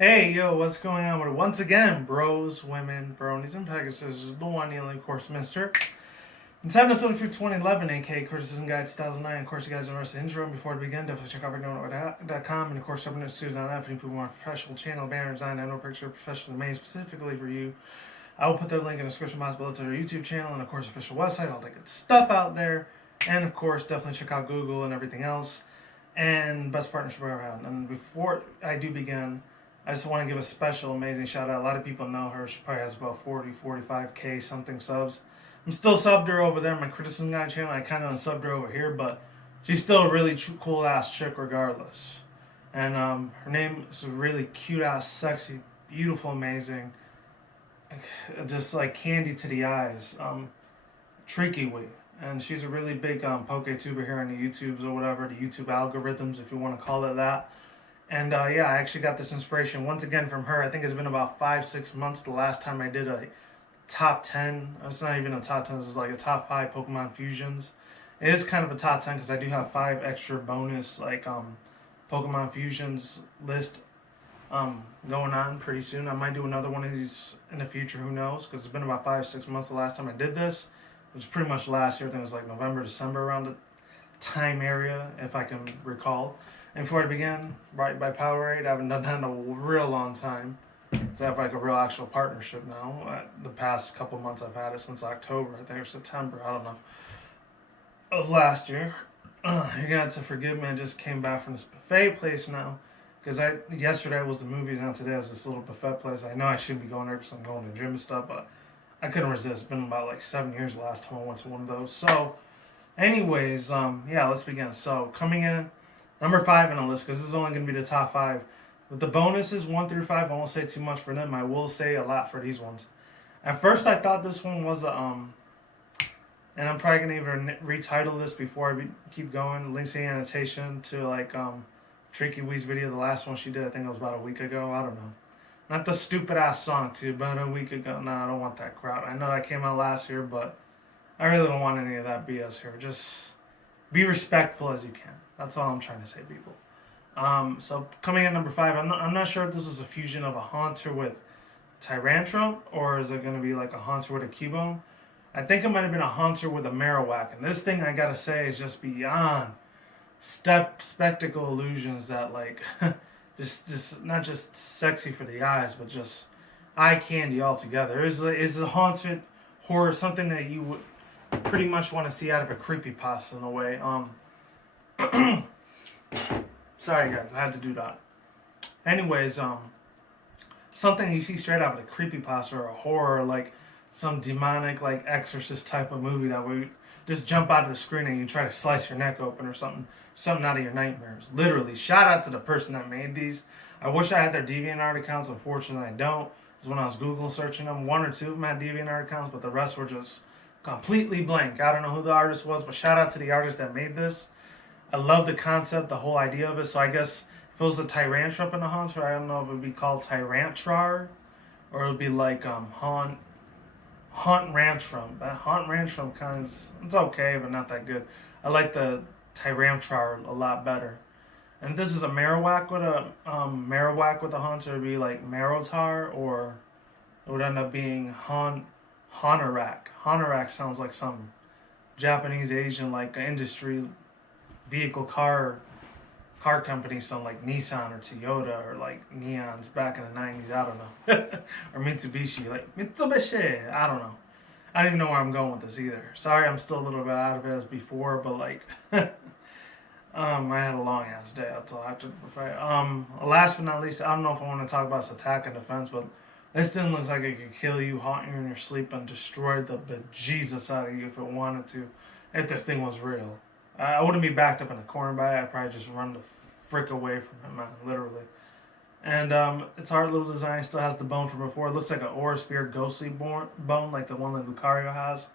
Hey, yo, what's going on with it? Once again, bros, women, bronies, and pegasisters, the one and only course mister. In time to through 2011, aka Criticism Guide 2009. Of course, you guys are interested in intro. Before we begin, definitely check out RedNote.com and of course, WNetStudio.net if you people want professional channel banner design. I know picture professionally made specifically for you. I will put their link in the description box below to their YouTube channel and of course, official website, all that good stuff out there. And of course, definitely check out Google and everything else. And best partnership I've ever had. And before I do begin, I just want to give a special, amazing shout out. A lot of people know her. She probably has about 40, 45K something subs. I'm still subbed her over there on my Criticism Guide channel. I kind of unsubbed her over here, but she's still a really cool ass chick regardless. And her name is really cute ass, sexy, beautiful, amazing, just like candy to the eyes. Tricky Wee. And she's a really big PokeTuber here on the YouTubes or whatever, the YouTube algorithms, if you want to call it that. And yeah, I actually got this inspiration once again from her. I think it's been about 5-6 months the last time I did a top 10. It's not even a top 10, this is like a top 5 Pokemon fusions. It is kind of a top 10 because I do have 5 extra bonus like Pokemon fusions list going on pretty soon. I might do another one of these in the future, who knows, because it's been about 5-6 months the last time I did this. It was pretty much last year. I think it was like November, December around the time area, if I can recall. And before I began, right by Powerade, I haven't done that in a real long time. It's have like a real actual partnership now. The past couple months I've had it since October, I think, or September, I don't know, of last year. You're gonna have to forgive me. I just came back from this buffet place now, because yesterday was the movies and today was this little buffet place. I know I shouldn't be going there because I'm going to the gym and stuff, but I couldn't resist. It's been about like 7 years the last time I went to one of those. So, anyways, yeah, let's begin. So coming in number 5 on the list, because this is only going to be the top 5. With the bonuses 1 through 5, I won't say too much for them. I will say a lot for these ones. At first, I thought this one was and I'm probably gonna even retitle this before I keep going. Links in the annotation to like Tricky Wee's video, the last one she did. I think it was about a week ago. I don't know. Not the stupid ass song too, but a week ago. No, I don't want that crowd. I know that came out last year, but I really don't want any of that BS here. Just be respectful as you can. That's all I'm trying to say, people. So coming in number 5, I'm not sure if this was a fusion of a Haunter with Tyrantrum, or is it going to be like a Haunter with a Cubone? I think it might have been a Haunter with a Marowak. And this thing, I gotta say, is just beyond spectacle illusions that like just not just sexy for the eyes, but just eye candy altogether. Is a haunted horror something that you would pretty much want to see out of a creepypasta in a way. Sorry guys, I had to do that. Anyways, something you see straight out of a creepypasta or a horror, like some demonic like exorcist type of movie that would just jump out of the screen and you try to slice your neck open or something out of your nightmares. Literally, shout out to the person that made these. I wish I had their DeviantArt accounts. Unfortunately, I don't. Because when I was Google searching them, 1 or 2 of them had DeviantArt accounts, but the rest were just completely blank. I don't know who the artist was, but shout out to the artist that made this. I love the concept, the whole idea of it. So I guess if it was a Tyrantrum in the Haunter, I don't know if it would be called Tyrantrar, or it would be like Haunt Rantrum. Haunt Rantrum kind of, it's okay, but not that good. I like the Tyrantrar a lot better. And this is a Marowak with a Haunter, it would be like Marotar, or it would end up being Honorak. Honorak sounds like some Japanese Asian like industry vehicle car company, something like Nissan or Toyota or like Neons back in the 90s. I don't know. Or Mitsubishi, like Mitsubishi. I don't know. I don't even know where I'm going with this either. Sorry, I'm still a little bit out of it as before, but like, I had a long ass day. That's all I have to prefer. Last but not least, I don't know if I want to talk about this attack and defense, but this thing looks like it could kill you, haunt you in your sleep, and destroy the bejesus out of you if it wanted to. If this thing was real, I wouldn't be backed up in a corner by it. I'd probably just run the frick away from it, man, literally. And its hard little design still has the bone from before. It looks like an Aura Spear ghostly bone, like the one that Lucario has.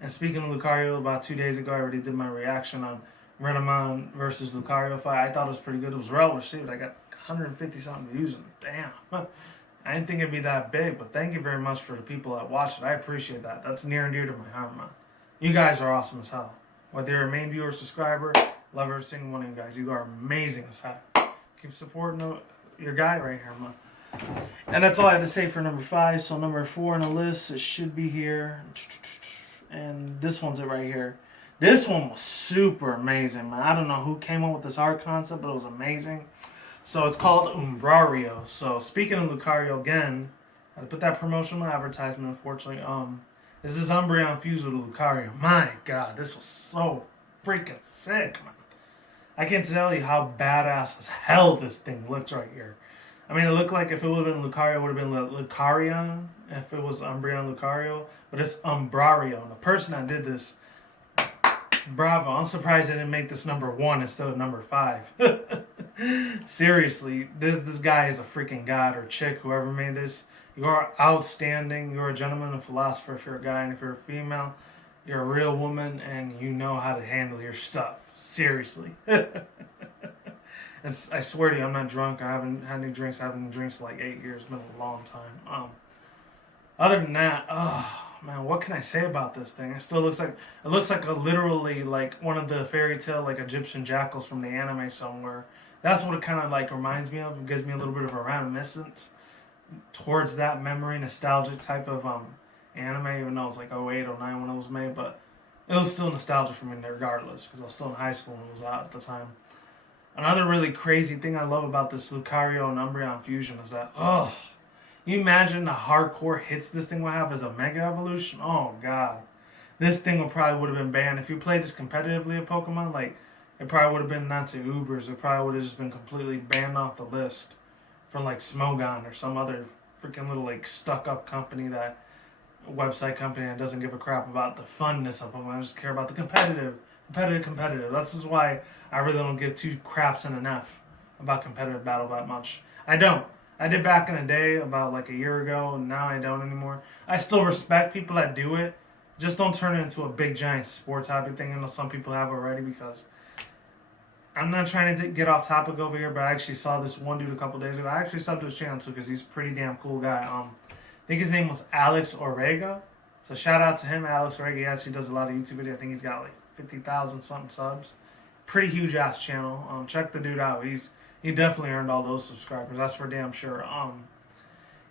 And speaking of Lucario, about 2 days ago, I already did my reaction on Renamon versus Lucario fight. I thought it was pretty good. It was well received. I got 150 something views, and damn, I didn't think it'd be that big. But thank you very much for the people that watched it. I appreciate that. That's near and dear to my heart, man. You guys are awesome as hell. Whether you're a main viewer or subscriber, love every single one of you guys. You are amazing as hell. Keep supporting your guy right here, man. And that's all I had to say for number 5. So number 4 on the list, it should be here. And this one's it right here. This one was super amazing, man. I don't know who came up with this art concept, but it was amazing. So it's called Umbreon. So speaking of Lucario again, I put that promotional advertisement, unfortunately. This is Umbreon Fiuza to Lucario. My God, this was so freaking sick, man. I can't tell you how badass as hell this thing looks right here. I mean, it looked like if it would have been Lucario, it would have been Lucario. If it was Umbreon Lucario. But it's Umbreon. And the person that did this, bravo. I'm surprised they didn't make this number 1 instead of number 5. Seriously, this guy is a freaking god or chick, whoever made this. You are outstanding. You're a gentleman, a philosopher if you're a guy. And if you're a female, you're a real woman and you know how to handle your stuff. Seriously. I swear to you, I'm not drunk. I haven't had any drinks. I haven't had drinks in like 8 years. It's been a long time. Other than that, oh man, what can I say about this thing? It looks like a literally like one of the fairy tale like Egyptian jackals from the anime somewhere. That's what it kind of like reminds me of. It gives me a little bit of a reminiscence towards that memory, nostalgic type of anime. Even though it was like 08, 09 when it was made, but it was still nostalgic for me regardless because I was still in high school when it was out at the time. Another really crazy thing I love about this Lucario and Umbreon fusion is that, you imagine the hardcore hits this thing will have as a Mega Evolution? Oh, God. This thing probably would have been banned. If you played this competitively at Pokemon, like, it probably would have been not to Ubers. It probably would have just been completely banned off the list from, like, Smogon or some other freaking little, like, stuck-up company website company that doesn't give a crap about the funness of Pokemon. I just care about the competitive. This is why I really don't give 2 craps and an F about competitive battle that much. I don't. I did back in the day about like a year ago, and now I don't anymore. I still respect people that do it. Just don't turn it into a big giant sports hobby thing. I know some people have already because I'm not trying to get off topic over here, but I actually saw this one dude a couple days ago. I actually subbed to his channel too because he's a pretty damn cool guy. I think his name was Alex Orega. So shout out to him, Alex Orega. He actually does a lot of YouTube videos. I think he's got like 50,000 something subs. Pretty huge ass channel. Check the dude out. He definitely earned all those subscribers. That's for damn sure.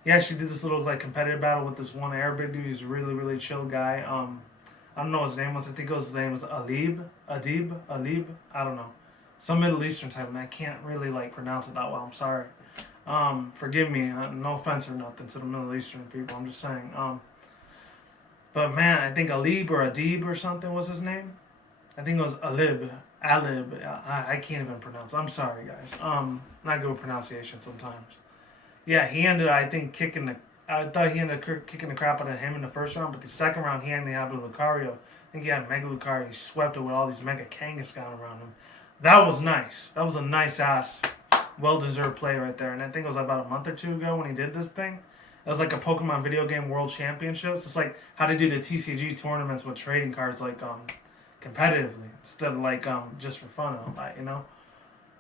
He actually did this little like competitive battle with this one Arabic dude. He's a really really chill guy. I don't know what his name was. I think his name was Adib. I don't know. Some Middle Eastern type, and I can't really like pronounce it that well. I'm sorry. Forgive me. No offense or nothing to the Middle Eastern people. I'm just saying. But man, I think Alib or Adib or something was his name. I think it was Alib. I can't even pronounce. I'm sorry, guys. Not good with pronunciation sometimes. Yeah, he ended, I think, I thought he ended up kicking the crap out of him in the first round, but the second round he ended up with Lucario. I think he had Mega Lucario. He swept it with all these Mega Kangaskhan around him. That was nice. That was a nice ass, well-deserved play right there. And I think it was about a month or 2 ago when he did this thing. It was like a Pokemon video game World Championships. It's like how to do the TCG tournaments with trading cards, like competitively instead of like just for fun and all that, you know.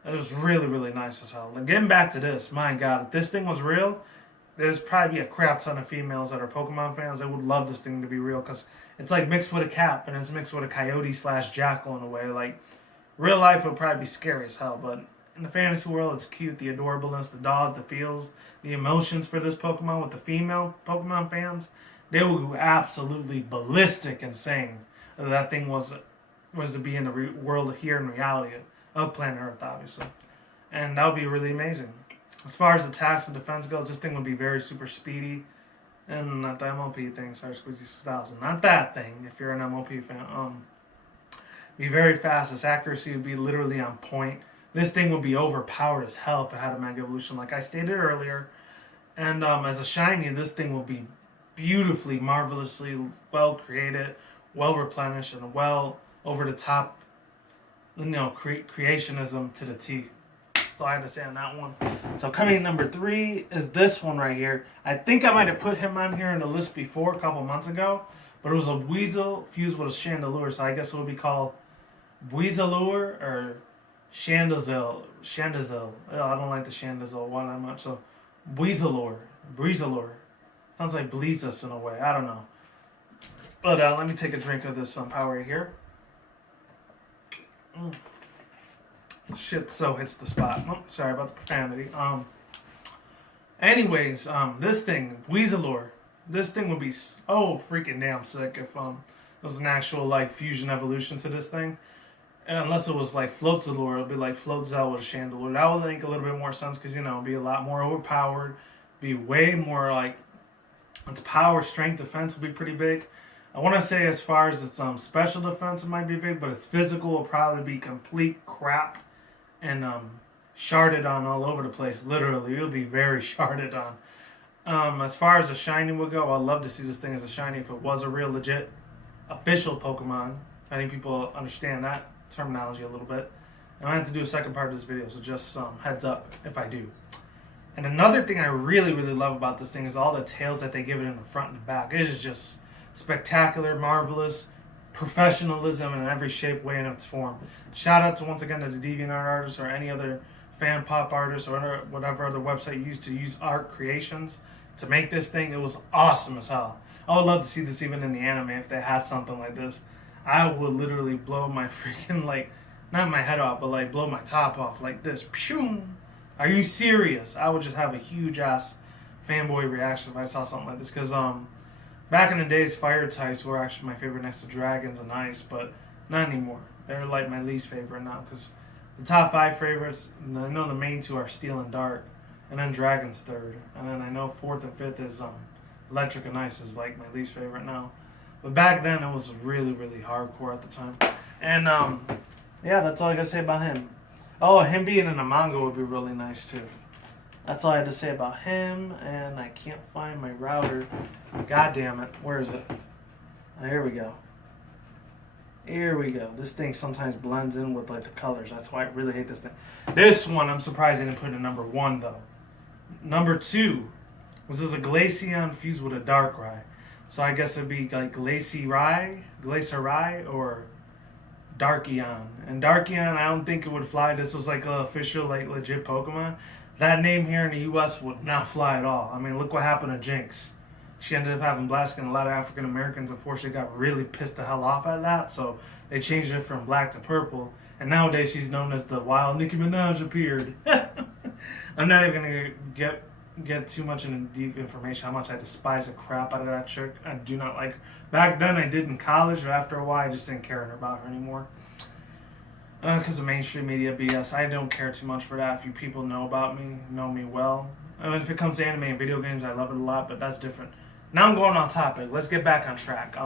It was really really nice as hell. And getting back to this, my God, if this thing was real, there's probably a crap ton of females that are Pokemon fans that would love this thing to be real because it's like mixed with a cat and it's mixed with a coyote / jackal in a way. Like real life would probably be scary as hell, but in the fantasy world it's cute. The adorableness, the dogs, the feels, the emotions for this Pokemon with the female Pokemon fans, they will go absolutely ballistic insane if that thing was to be in the world here in reality of planet Earth, obviously. And that would be really amazing. As far as attacks and defense goes, this thing would be very super speedy. And not the MLP thing, sorry, Squeezy 6000. Not that thing, if you're an MLP fan. Be very fast. Its accuracy would be literally on point. This thing would be overpowered as hell if it had a Mega Evolution, like I stated earlier. And as a shiny, this thing will be beautifully, marvelously well created, well replenished, and well over the top, you know, creationism to the T. That's all I had to say on that one. So coming number 3 is this one right here. I think I might have put him on here in the list before a couple months ago, but it was a Weasel fused with a Chandelure, so I guess it would be called Weaselure or Chandazel. Oh, I don't like the Chandazel one that much, so Weaselure. Sounds like Bleezus in a way. I don't know. But let me take a drink of this power right here. Shit so hits the spot. Oh, sorry about the profanity. Anyways, this thing, Weasel, this thing would be so freaking damn sick if it was an actual like fusion evolution to this thing. And unless it was like Floatzelure, it'd be like Floatzel with a Chandelure. That would make a little bit more sense because, you know, it'd be a lot more overpowered, be way more like its power, strength, defense would be pretty big. I want to say as far as its special defense, it might be big, but its physical will probably be complete crap and sharded on all over the place. Literally, it'll be very sharded on. As far as a shiny would go, I'd love to see this thing as a shiny if it was a real legit official Pokemon. I think people understand that terminology a little bit. And I have to do a second part of this video, so just heads up if I do. And another thing I really, really love about this thing is all the tails that they give it in the front and the back. It is just spectacular, marvelous, professionalism in every shape, way, and its form. Shout out to, once again, to the DeviantArt artists or any other fan pop artist or whatever other website you used to use art creations to make this thing. It was awesome as hell. I would love to see this even in the anime if they had something like this. I would literally blow my freaking, like, not my head off, but like blow my top off like this. Pshoo! Are you serious? I would just have a huge ass fanboy reaction if I saw something like this. Because back in the days, fire types were actually my favorite next to dragons and ice, but not anymore. They're like my least favorite now. Because the top 5 favorites, I know the main 2 are steel and dark, and then dragon's 3rd, and then I know 4th and 5th is electric and ice is like my least favorite now. But back then it was really, really hardcore at the time. And yeah, that's all I gotta say about him. Oh, him being in a manga would be really nice too. That's all I had to say about him, and I can't find my router. God damn it. Where is it? Oh, here we go. Here we go. This thing sometimes blends in with like the colors. That's why I really hate this thing. This one, I'm surprised they didn't put in number 1 though. Number 2 was this a Glaceon fused with a Darkrai. So I guess it'd be like Glacerai, or Darkeon. And Darkeon, I don't think it would fly. This was like an official, like legit Pokemon. That name here in the U.S. would not fly at all. I mean, look what happened to Jinx. She ended up having black skin. A lot of African Americans, unfortunately, got really pissed the hell off at that. So they changed it from black to purple. And nowadays she's known as the wild Nicki Minaj appeared. I'm not even going to get too much into deep information how much I despise the crap out of that chick. I do not like her. Back then I did in college, but after a while I just didn't care about her anymore. Because of mainstream media BS. I don't care too much for that. If you people know about me, know me well. I mean, if it comes to anime and video games, I love it a lot, but that's different. Now I'm going on topic. Let's get back on track.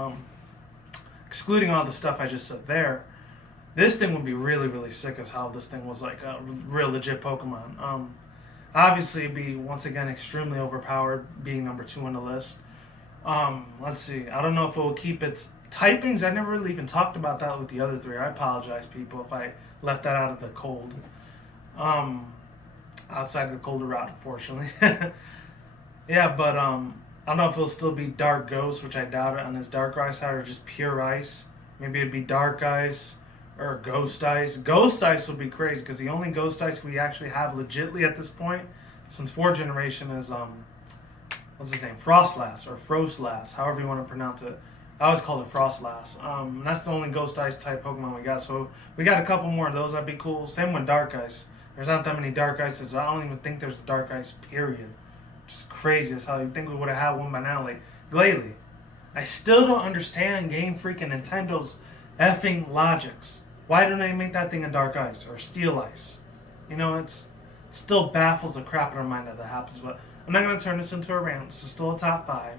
Excluding all the stuff I just said there, this thing would be really, really sick as how this thing was like a real legit Pokemon. Obviously, it'd be, once again, extremely overpowered, being number 2 on the list. Let's see. I don't know if it will keep its typings. I never really even talked about that with the other 3. I apologize, people, if I left that out of the cold. Outside of the colder route, unfortunately. Yeah, but I don't know if it'll still be Dark Ghost, which I doubt it, on this Dark Ice side, or just Pure Ice. Maybe it'd be Dark Ice or Ghost Ice. Ghost Ice would be crazy, because the only Ghost Ice we actually have legitly at this point, since 4th generation, is what's his name? Frostlass or Frostlass, however you want to pronounce it. I always call it Frostlass. That's the only Ghost Ice type Pokemon we got. So we got a couple more of those. That'd be cool. Same with Dark Ice. There's not that many Dark Ices. I don't even think there's a Dark Ice, period. Just crazy as how you think we would have had one by now. Like Glalie. I still don't understand Game Freak and Nintendo's effing logics. Why don't they make that thing a Dark Ice or Steel Ice? You know, it's still baffles the crap in our mind that happens. But I'm not going to turn this into a rant. This is still a top 5.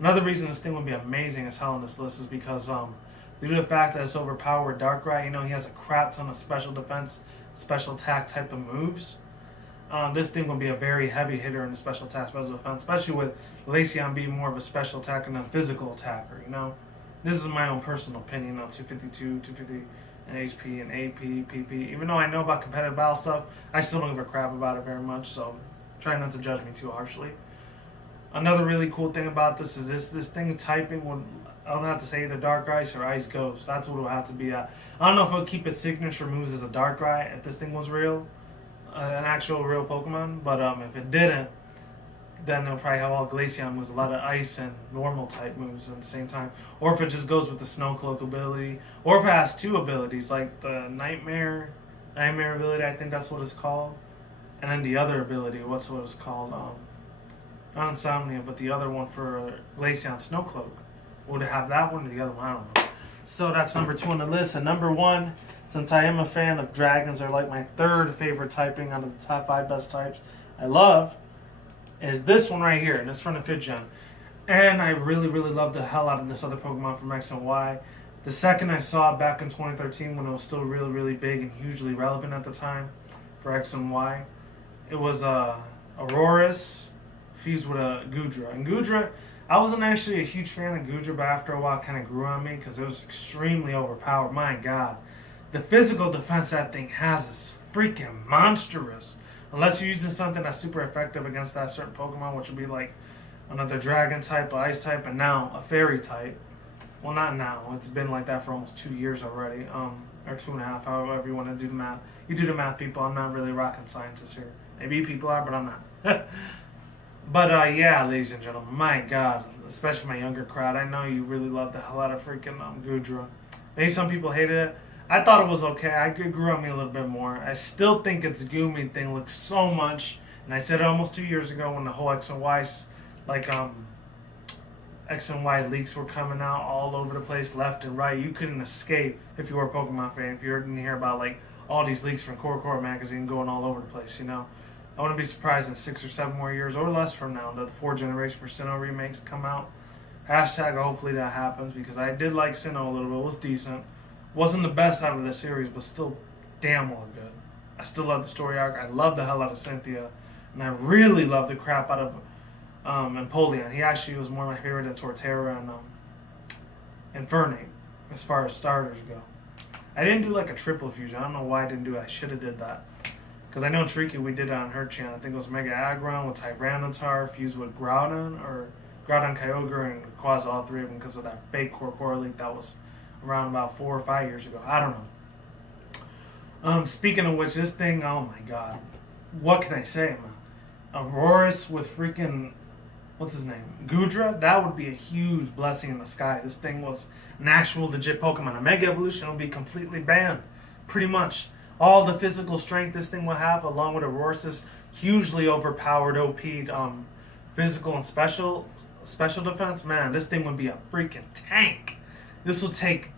Another reason this thing would be amazing as hell on this list is because due to the fact that it's overpowered Darkrai, you know, he has a crap ton of special defense, special attack type of moves. This thing will be a very heavy hitter in the special attack, special defense, especially with Glaceon being more of a special attacker than a physical attacker, you know. This is my own personal opinion on 252, 250 and HP and AP, PP. Even though I know about competitive battle stuff, I still don't give a crap about it very much, so try not to judge me too harshly. Another really cool thing about this is this thing typing would, I don't have to say either Dark Ice or Ice Ghost. That's what it would have to be at. I don't know if it would keep its signature moves as a Darkrai if this thing was real, an actual real Pokemon. But if it didn't, then it'll probably have all Glaceon moves, a lot of ice and normal type moves at the same time. Or if it just goes with the Snow Cloak ability, or if it has 2 abilities like the Nightmare ability, I think that's what it's called. And then the other ability, what it was called? Not Insomnia, but the other one for Glaceon, Snowcloak. Would it have that one or the other one? I don't know. So that's number 2 on the list. And number 1, since I am a fan of dragons, they're like my 3rd favorite typing out of the top 5 best types I love, is this one right here. And it's from the 5th gen. And I really, really love the hell out of this other Pokemon from X and Y. The second I saw it back in 2013 when it was still really, really big and hugely relevant at the time for X and Y, it was Aurorus fused with a Goodra. And Goodra, I wasn't actually a huge fan of Goodra, but after a while it kind of grew on me because it was extremely overpowered. My God. The physical defense that thing has is freaking monstrous. Unless you're using something that's super effective against that certain Pokemon, which would be like another dragon type, an ice type, and now a fairy type. Well, not now. It's been like that for almost 2 years already. Or 2.5, however you want to do the math. You do the math, people. I'm not really a rocket scientist here. Maybe people are, but I'm not. But yeah, ladies and gentlemen, my God, especially my younger crowd, I know you really love the hell out of freaking Goodra. Maybe some people hated it. I thought it was okay. It grew on me a little bit more. I still think its Goomy thing looks so much, and I said it almost 2 years ago when the whole X and Y, like X and Y leaks were coming out all over the place, left and right. You couldn't escape if you were a Pokemon fan. If you didn't hear about like all these leaks from Core magazine going all over the place, you know. I wouldn't be surprised in 6 or 7 more years or less from now that the 4th generation for Sinnoh remakes come out. Hashtag hopefully that happens, because I did like Sinnoh a little bit. It was decent. Wasn't the best out of the series, but still damn well good. I still love the story arc. I love the hell out of Cynthia. And I really love the crap out of Empoleon. He actually was more my favorite than Torterra and Infernape as far as starters go. I didn't do like a triple fusion. I don't know why I didn't do it. I should have did that. Because I know Tricky, we did it on her channel. I think it was Mega Aggron with Tyranitar fused with Groudon, or Groudon Kyogre, and Quasi all 3 of them because of that fake Core leak that was around about 4 or 5 years ago. I don't know. Speaking of which, this thing, oh my God. What can I say, man? Aurorus with freaking, what's his name? Goodra? That would be a huge blessing in the sky. This thing was an actual legit Pokemon. A Mega Evolution would be completely banned. Pretty much. All the physical strength this thing will have, along with Aurorus' hugely overpowered OP'd physical and special defense, man, this thing would be a freaking tank. This will take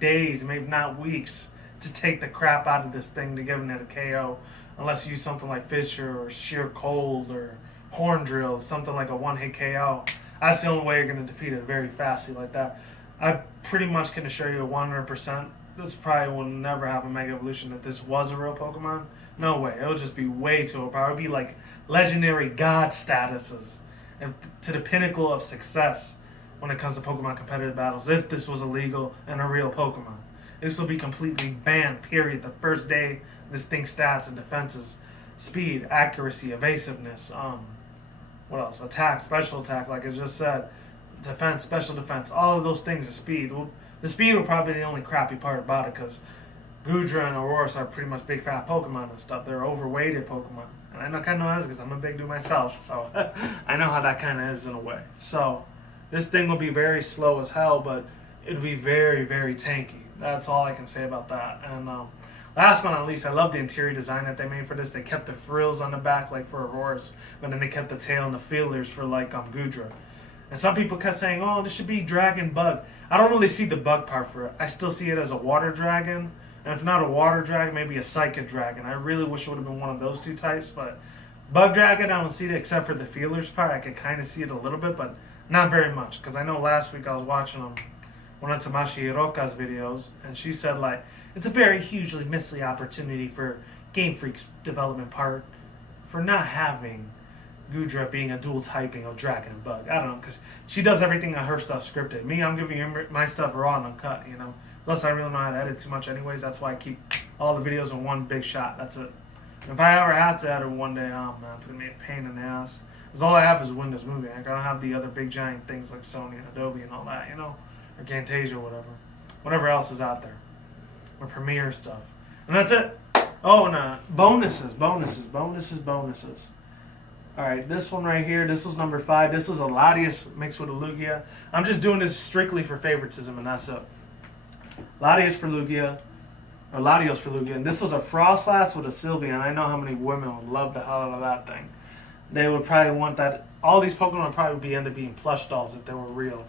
days, maybe not weeks, to take the crap out of this thing to give it a KO, unless you use something like Fisher or Sheer Cold or Horn Drill, something like a one-hit KO. That's the only way you're going to defeat it very fastly like that. I pretty much can assure you 100%. This probably will never have a Mega Evolution if this was a real Pokemon. No way. It would just be way too overpowered. It would be like legendary god statuses and to the pinnacle of success when it comes to Pokemon competitive battles if this was illegal and a real Pokemon. This will be completely banned, period. The first day this thing's stats and defenses, speed, accuracy, evasiveness, what else? Attack, special attack, like I just said, defense, special defense, all of those things, the speed. The speed will probably be the only crappy part about it, because Goodra and Aurorus are pretty much big fat Pokemon and stuff. They're overweighted Pokemon. And I know kind of know because I'm a big dude myself, so I know how that kind of is in a way. So this thing will be very slow as hell, but it'll be very, very tanky. That's all I can say about that. And last but not least, I love the interior design that they made for this. They kept the frills on the back like for Aurorus, but then they kept the tail and the feelers for like Goodra. And some people kept saying, oh, this should be dragon bug. I don't really see the bug part for it. I still see it as a water dragon. And if not a water dragon, maybe a psychic dragon. I really wish it would have been one of those 2 types. But bug dragon, I don't see it except for the feelers part. I could kind of see it a little bit, but not very much. Because I know last week I was watching one of Tamashi Hiroka's videos. And she said, like, it's a very hugely missed opportunity for Game Freak's development part for not having Goodra being a dual typing of dragon and bug. I don't know, because she does everything on her stuff scripted. Me, I'm giving you my stuff raw and uncut, you know. Unless I really know how to edit too much anyways. That's why I keep all the videos in one big shot. That's it. And if I ever had to edit one day, oh man, it's going to be a pain in the ass. Because all I have is Windows Movie. I don't have the other big giant things like Sony and Adobe and all that, you know. Or Camtasia or whatever. Whatever else is out there. Or Premiere stuff. And that's it. Oh, and bonuses. Alright, this one right here, this was number 5. This was a Latias mixed with a Lugia. I'm just doing this strictly for favoritism, and that's it. Latias for Lugia. or Latios for Lugia. And this was a Frostlass with a Sylveon. I know how many women would love the hell out of that thing. They would probably want that. All these Pokemon would probably end up being plush dolls if they were real.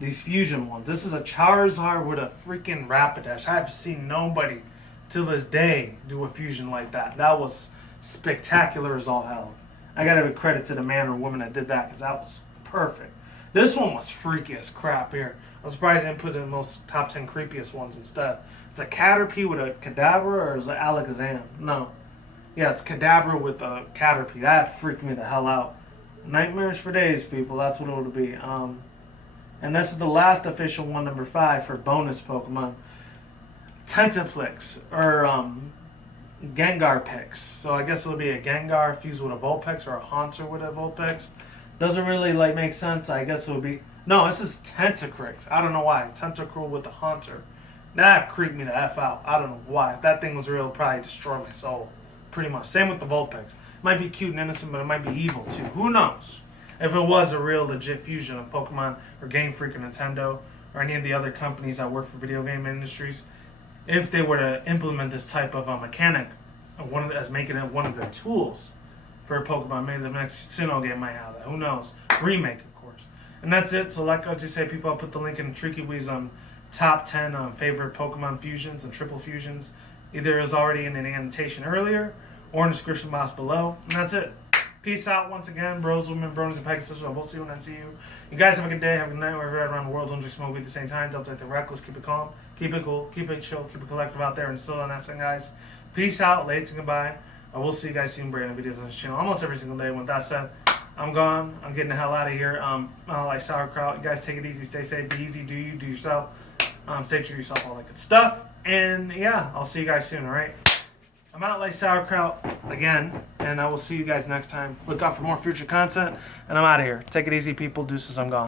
These fusion ones. This is a Charizard with a freaking Rapidash. I have seen nobody till this day do a fusion like that. That was spectacular as all hell. I gotta give credit to the man or woman that did that because that was perfect. This one was freaky as crap here. I'm surprised they didn't put it in the most top 10 creepiest ones instead. It's a Caterpie with a Kadabra, or is it Alakazam? No. Yeah, it's Kadabra with a Caterpie. That freaked me the hell out. Nightmares for days, people. That's what it would be. And this is the last official one, number 5, for bonus Pokemon. Tentaplix, or Gengar Pix. So I guess it'll be a Gengar fused with a Vulpix, or a Haunter with a Vulpix. Doesn't really make sense. I guess it would be. No, this is Tentacrix. I don't know why. Tentacruel with the Haunter. That creeped me the F out. I don't know why. If that thing was real, it'd probably destroy my soul. Pretty much. Same with the Vulpix. Might be cute and innocent, but it might be evil too. Who knows? If it was a real legit fusion of Pokemon or Game Freak or Nintendo or any of the other companies that work for video game industries, if they were to implement this type of mechanic as making it one of their tools for a Pokemon, maybe the next Sinnoh game might have that. Who knows? Remake, of course. And that's it. So like I just say, people, I'll put the link in Tricky Wee's top 10 favorite Pokemon fusions and triple fusions. Either it was already in an annotation earlier or in the description box below. And that's it. Peace out once again, bros, women, bronies, and pegasisters. We'll see you when I see you. You guys have a good day. Have a good night wherever you're at around the world. Don't drink smoke weed at the same time. Don't take the reckless. Keep it calm. Keep it cool. Keep it chill. Keep it collective out there. And still on that thing, guys. Peace out. Late and goodbye. I will see you guys soon. Brand new videos on this channel almost every single day. With that said, I'm gone. I'm getting the hell out of here. I don't like sauerkraut. You guys take it easy. Stay safe. Be easy. Do you. Do yourself. Stay true to yourself. All that good stuff. And yeah, I'll see you guys soon. All right. I'm out like sauerkraut again, and I will see you guys next time. Look out for more future content, and I'm out of here. Take it easy, people. Deuces, I'm gone.